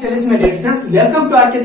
Friends, welcome to our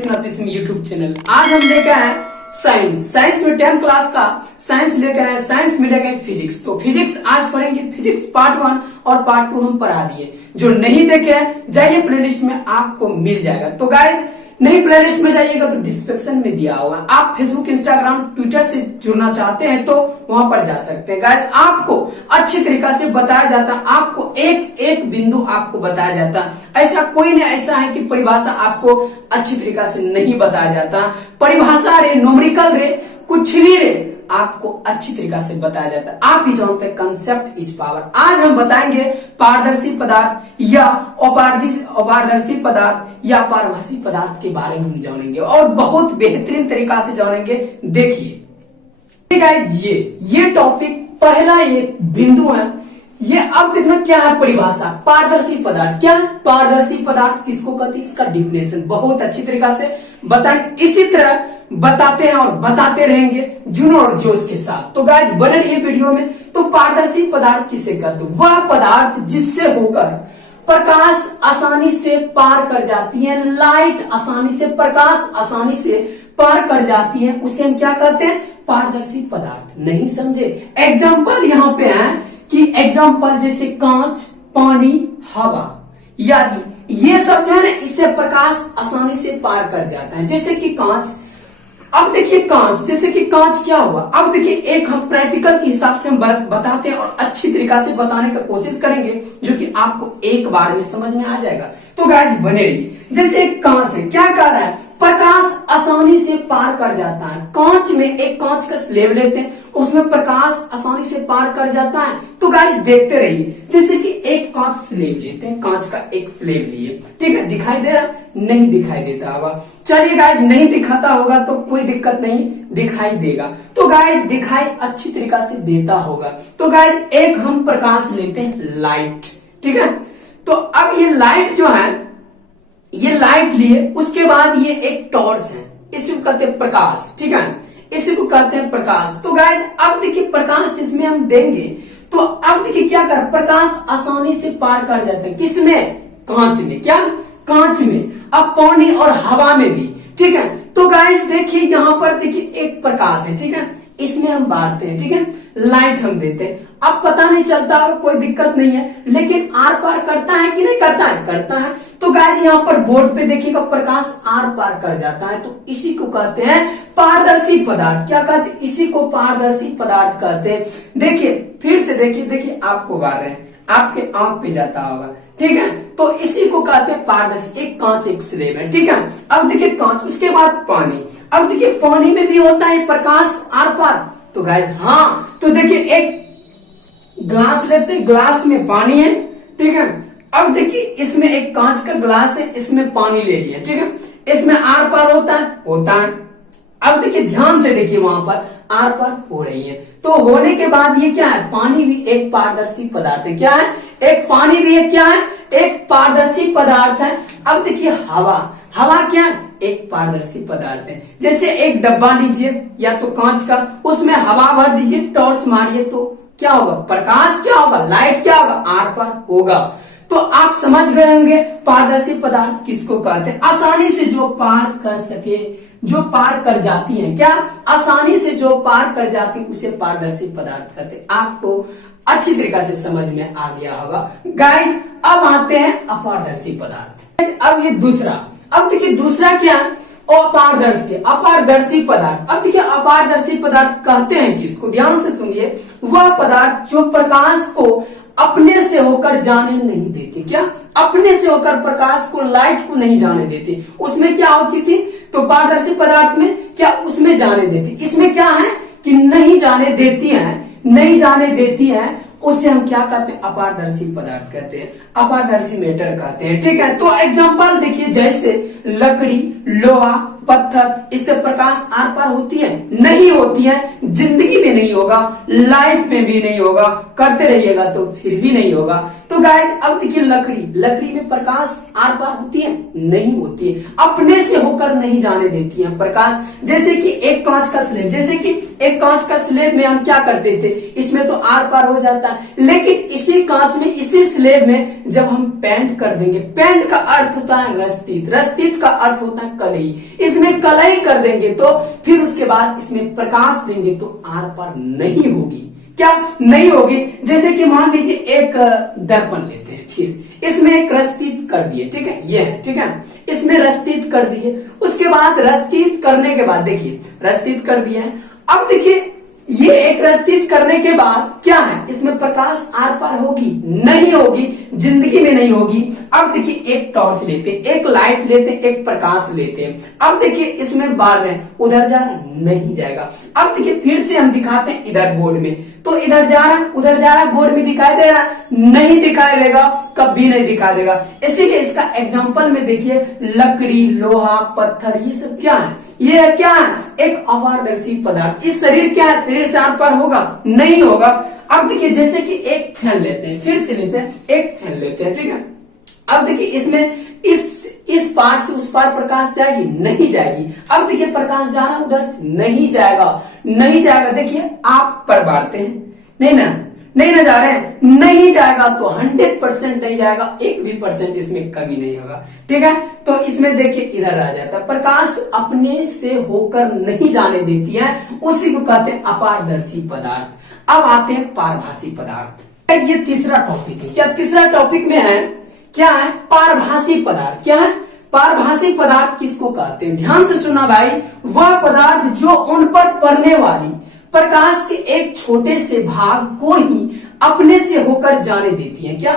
YouTube channel. आज हम लेकर आए साइंस में 10th क्लास का साइंस लेकर आए। साइंस में लेकर फिजिक्स। तो फिजिक्स आज पढ़ेंगे। फिजिक्स पार्ट 1 और पार्ट 2 हम पढ़ा दिए। जो नहीं देखे जाइए प्लेलिस्ट में, आपको मिल जाएगा। तो गाइज नहीं प्लेलिस्ट में जाइएगा तो डिस्क्रिप्शन में दिया हुआ है। आप फेसबुक, इंस्टाग्राम, ट्विटर से जुड़ना चाहते हैं तो वहां पर जा सकते हैं। गाइज आपको अच्छी तरीका से बताया जाता है, आपको एक एक बिंदु आपको बताया जाता है। ऐसा कोई नहीं ऐसा है कि परिभाषा आपको अच्छी तरीका से नहीं बताया जाता। परिभाषा रे, न्यूमेरिकल रे, कुछ भी रे, आपको अच्छी तरीका से बताया जाता है। आप ही जानते हैं कंसेप्ट इज पावर। आज हम बताएंगे पारदर्शी पदार्थ या अपारदर्शी पदार्थ या पारभासी पदार्थ के बारे में हम जानेंगे और बहुत बेहतरीन तरीका से जानेंगे। देखिए गाइस, ये टॉपिक पहला एक बिंदु है। ये अब देखना क्या है परिभाषा। पारदर्शी पदार्थ क्या है? पारदर्शी पदार्थ किसको कहते हैं, इसका डिफिनेशन बहुत अच्छी तरीका से बताएंगे। इसी तरह बताते हैं और बताते रहेंगे जुनून और जोश के साथ। तो गाइस बने रहिए वीडियो में। तो पारदर्शी पदार्थ किसे कहते हैं? वह पदार्थ जिससे होकर प्रकाश आसानी से पार कर जाती है। लाइट आसानी से, प्रकाश आसानी से पार कर जाती है, उसे हम क्या कहते हैं? पारदर्शी पदार्थ। नहीं समझे? एग्जाम्पल यहाँ पे है कि एग्जाम्पल जैसे कांच, पानी, हवा यादि ये सब जो है ना, इससे प्रकाश आसानी से पार कर जाता है। जैसे कि कांच। अब देखिए कांच, जैसे कि कांच क्या हुआ। अब देखिए एक हम प्रैक्टिकल के हिसाब से हम बताते हैं और अच्छी तरीका से बताने का कोशिश करेंगे, जो कि आपको एक बार में समझ में आ जाएगा। तो गाइस बने रहिए। जैसे एक कांच है, क्या कर रहा है? प्रकाश आसानी से पार कर जाता है। कांच में एक कांच का स्लेब लेते हैं, उसमें प्रकाश आसानी से पार कर जाता है। तो गाइस देखते रहिए। जैसे कि एक कांच स्लेब लेते हैं, कांच का एक स्लेब लिए, ठीक है? दिखाई दे रहा? नहीं दिखाई देता होगा। चलिए गाइस, नहीं दिखाता होगा तो कोई दिक्कत नहीं, दिखाई देगा। तो गाइस दिखाई अच्छी तरीका से देता होगा। तो गाइस एक हम प्रकाश लेते हैं, लाइट, ठीक है? तो अब ये लाइट जो है, ये लाइट लिए, उसके बाद ये एक टॉर्च है, इसी को कहते हैं प्रकाश, ठीक है? इसी को कहते हैं प्रकाश। तो गाइस अब देखिए प्रकाश इसमें हम देंगे तो अब देखिए क्या कर, प्रकाश आसानी से पार कर जाते हैं। किसमें? कांच में। क्या? कांच में। अब पानी और हवा में भी, ठीक है? तो गाइस देखिए यहाँ पर देखिए एक प्रकाश है, ठीक है? इसमें हम बांटते हैं, ठीक है? लाइट हम देते हैं। अब पता नहीं चलता होगा, कोई दिक्कत नहीं है, लेकिन आर पार करता है कि नहीं करता है? करता है। तो गाइस यहाँ पर बोर्ड पे देखिएगा प्रकाश आर पार कर जाता है। तो इसी को कहते हैं पारदर्शी पदार्थ। क्या कहते हैं? इसी को पारदर्शी पदार्थ कहते हैं। देखिए फिर से देखिए आपको बार रहे हैं, आपके आंख पे जाता होगा, ठीक है? तो इसी को कहते हैं पारदर्शी। एक कांच एक स्लेब है, ठीक है? अब देखिए कांच, उसके बाद पानी। अब देखिए पानी में भी होता है प्रकाश आर पार। तो गाइस हाँ, तो देखिए एक ग्लास लेते, ग्लास में पानी है, ठीक है? अब देखिए इसमें एक कांच का ग्लास है, इसमें पानी ले लिया, ठीक है? इसमें आर पार होता है? होता है। अब देखिए ध्यान से देखिए, वहां पर आर पार हो रही है। तो होने के बाद ये क्या है? पानी भी एक पारदर्शी पदार्थ है। क्या है? एक पानी भी एक क्या है? एक पारदर्शी पदार्थ है। अब देखिए हवा। हवा क्या है? एक पारदर्शी पदार्थ है। जैसे एक डब्बा लीजिए या तो कांच का, उसमें हवा भर दीजिए, टॉर्च मारिए तो क्या होगा? प्रकाश क्या होगा? लाइट क्या होगा? आर पार होगा। तो आप समझ गए होंगे पारदर्शी पदार्थ किसको कहते हैं। आसानी से जो पार कर सके, जो पार कर जाती है। क्या? आसानी से जो पार कर जाती है उसे पारदर्शी पदार्थ कहते हैं। आपको अच्छी तरीका से समझ में आ गया होगा। गाइस अब आते हैं अपारदर्शी पदार्थ। अब ये दूसरा, अब देखिए दूसरा क्या? अपारदर्शी पदार्थ। अब देखिए अपारदर्शी पदार्थ कहते हैं किसको? ध्यान से सुनिए। वह पदार्थ जो प्रकाश को अपने से होकर जाने नहीं देते। क्या? अपने से होकर प्रकाश को, लाइट को नहीं जाने देते। उसमें क्या होती थी? तो पारदर्शी पदार्थ में क्या? उसमें जाने देती। इसमें क्या है कि नहीं जाने देती है, नहीं जाने देती है। उसे हम क्या कहते हैं? अपारदर्शी पदार्थ कहते हैं, अपारदर्शी मेटर कहते हैं, ठीक है? तो एग्जांपल देखिए, जैसे लकड़ी, लोहा, पत्थर, इससे प्रकाश आर पार होती है? नहीं होती है। जिंदगी में नहीं होगा, लाइफ में भी नहीं होगा, करते रहिएगा तो फिर भी नहीं होगा। तो गाइस अब देखिए लकड़ी में प्रकाश आर पार होती है? नहीं होती है, अपने से होकर नहीं जाने देती है प्रकाश। जैसे कि एक कांच का स्लेब में हम क्या करते थे, इसमें तो आर पार हो जाता है, लेकिन इसी कांच में, इसी स्लेब में जब हम पेंट कर देंगे, पेंट का अर्थ होता है रस्तीत का अर्थ होता है कलई, इसमें कलई कर देंगे तो फिर उसके बाद इसमें प्रकाश देंगे तो आर पार नहीं होगी। क्या नहीं होगी? जैसे कि मान लीजिए एक दर्पण लेते हैं, फिर इसमें एक रस्तीत कर दिए, ठीक है, ये है, ठीक है, इसमें रस्तीत कर दिए, उसके बाद रस्तीत करने के बाद देखिए रस्तीत कर दिया है। अब देखिए ये एक रस्तीत करने के बाद क्या है, इसमें प्रकाश आर पार होगी? नहीं होगी, जिंदगी में नहीं होगी। अब देखिए एक टॉर्च लेते, एक लाइट लेते, एक प्रकाश लेते हैं, अब देखिए इसमें बार रहे, उधर जा रहा नहीं जाएगा। अब देखिए फिर से हम दिखाते हैं इधर बोर्ड में, तो इधर जा रहा उधर जा रहा, बोर्ड में दिखाई दे रहा? नहीं दिखाई देगा, कभी नहीं दिखाई देगा। इसीलिए इसका एग्जांपल में देखिए लकड़ी, लोहा, पत्थर, ये सब क्या है? ये है क्या है? एक अपारदर्शी पदार्थ। इस शरीर क्या है? शरीर से आर पार होगा? नहीं होगा। अब देखिए जैसे कि एक फैन लेते हैं, फिर से लेते हैं, एक फैन लेते हैं, ठीक है, अब देखिए इसमें इस पार से उस पार प्रकाश जाएगी? नहीं जाएगी। अब देखिए प्रकाश जा रहा उधर से, नहीं जाएगा। देखिए आप पर बांटते हैं, नहीं ना जा रहे हैं, नहीं जाएगा, तो 100% नहीं जाएगा, 1 भी % इसमें कमी नहीं होगा, ठीक है। तो इसमें देखिए इधर आ जाता है, प्रकाश अपने से होकर नहीं जाने देती है, उसी को कहते हैं अपारदर्शी पदार्थ। अब आते हैं पारभासी पदार्थ। ये तीसरा टॉपिक है। क्या तीसरा टॉपिक में है? क्या है? पारभासी पदार्थ। क्या है? पारभासी पदार्थ किसको कहते हैं? ध्यान से सुना भाई, वह पदार्थ जो उन पर पड़ने वाली प्रकाश के एक छोटे से भाग को ही अपने से होकर जाने देती है। क्या?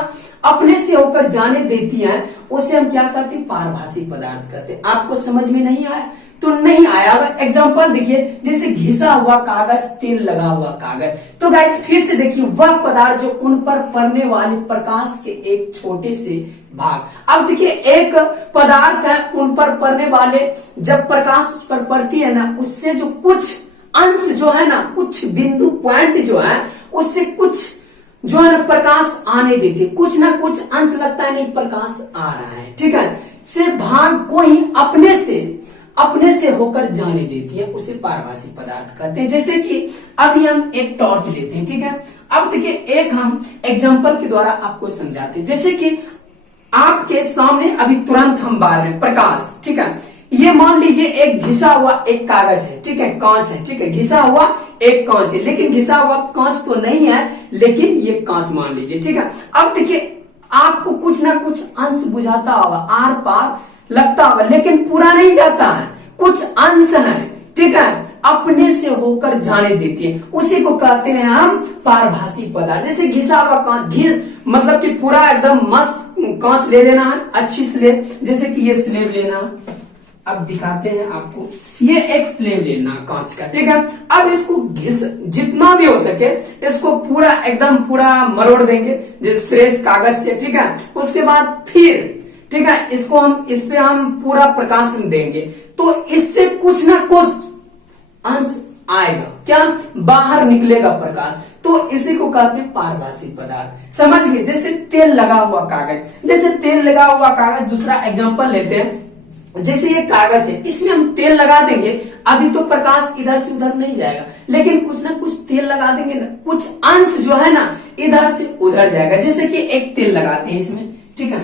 अपने से होकर जाने देती है, उसे हम क्या कहते हैं? पारभासी पदार्थ कहते हैं। आपको समझ में नहीं आया तो नहीं आया। अगर एग्जांपल देखिए, जैसे घिसा हुआ कागज, तेल लगा हुआ कागज, तो गाइस फिर से देखिए वह पदार्थ जो उन पर पड़ने वाले प्रकाश के एक छोटे से भाग। अब देखिए एक पदार्थ है, उन पर पड़ने वाले जब प्रकाश उस पर पड़ती है ना, उससे जो कुछ अंश जो है ना, कुछ बिंदु पॉइंट जो है, उससे कुछ जो है ना प्रकाश आने देते, कुछ ना कुछ अंश लगता है नहीं प्रकाश आ रहा है, ठीक है, से भाग को ही अपने से होकर जाने देती है, उसे पारभासी पदार्थ कहते हैं। जैसे कि अभी हम एक टॉर्च लेते हैं, ठीक है, अब देखिए एक हम एग्जांपल के द्वारा आपको समझाते हैं। जैसे कि आपके सामने अभी तुरंत हम बार रहे हैं प्रकाश, ठीक है, ये मान लीजिए एक घिसा हुआ एक कागज है, ठीक है, कांच है, ठीक है, घिसा हुआ एक कांच है, लेकिन घिसा हुआ कांच तो नहीं है, लेकिन ये कांच मान लीजिए, ठीक है। अब देखिए आपको कुछ ना कुछ अंश बुझाता होगा, आर पार लगता होगा, लेकिन पूरा नहीं जाता है, कुछ अंश है, ठीक है, अपने से होकर जाने देती है, उसी को कहते हैं हम पारभासी पदार्थ। जैसे घिसा हुआ कांच, मतलब कि पूरा एकदम मस्त कांच ले लेना है, अच्छी स्लेब, जैसे कि ये स्लेब लेना है, अब दिखाते हैं आपको, ये एक स्लेब लेना कांच का, ठीक है। अब इसको घिस जितना भी हो सके इसको पूरा एकदम पूरा मरोड़ देंगे जिस श्रेष्ठ कागज से, ठीक है। उसके बाद फिर, ठीक है, इसको हम इस पे हम पूरा प्रकाशन देंगे, तो इससे कुछ ना कुछ अंश आएगा, क्या बाहर निकलेगा प्रकाश, तो इसी को कहते हैं पारभासी पदार्थ। समझ गए? जैसे तेल लगा हुआ कागज, जैसे तेल लगा हुआ कागज, दूसरा एग्जांपल लेते हैं, जैसे ये कागज है, इसमें हम तेल लगा देंगे, अभी तो प्रकाश इधर से उधर नहीं जाएगा, लेकिन कुछ ना कुछ तेल लगा देंगे ना, कुछ अंश जो है ना इधर से उधर जाएगा। जैसे कि एक तेल लगाते हैं इसमें, ठीक है,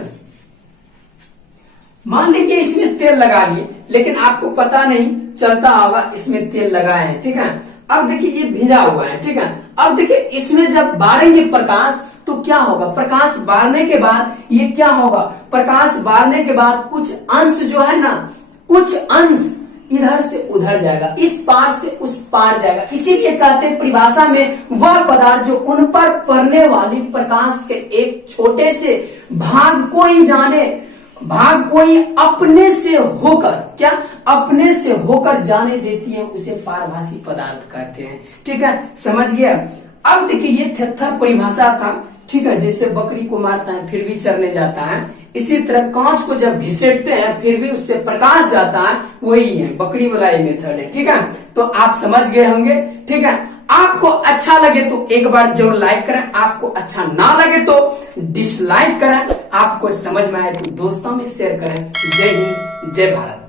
मान लीजिए इसमें तेल लगा लिए, लेकिन आपको पता नहीं चलता होगा इसमें तेल लगा है, ठीक है। अब देखिए ये भिजा हुआ है, ठीक है, अब देखिए इसमें जब बारेंगे प्रकाश तो क्या होगा, प्रकाश बारने के बाद ये क्या होगा, प्रकाश बारने के बाद कुछ अंश जो है ना, कुछ अंश इधर से उधर जाएगा, इस पार से उस पार जाएगा। इसीलिए कहते हैं परिभाषा में वह पदार्थ जो उन पर पड़ने वाली प्रकाश के एक छोटे से भाग को ही अपने से होकर, क्या अपने से होकर जाने देती है, उसे पारभासी पदार्थ कहते हैं, ठीक है, समझ गया। अब देखिए ये थेथर परिभाषा था, ठीक है, जैसे बकरी को मारता है फिर भी चरने जाता है, इसी तरह कांच को जब घिसेटते हैं फिर भी उससे प्रकाश जाता है, वही है बकरी वाला ये मेथड है, ठीक है। तो आप समझ गए होंगे, ठीक है। आपको अच्छा लगे तो एक बार जरूर लाइक करें, आपको अच्छा ना लगे तो डिसलाइक करें, आपको समझ में आए तो दोस्तों में शेयर करें। जय हिंद, जय भारत।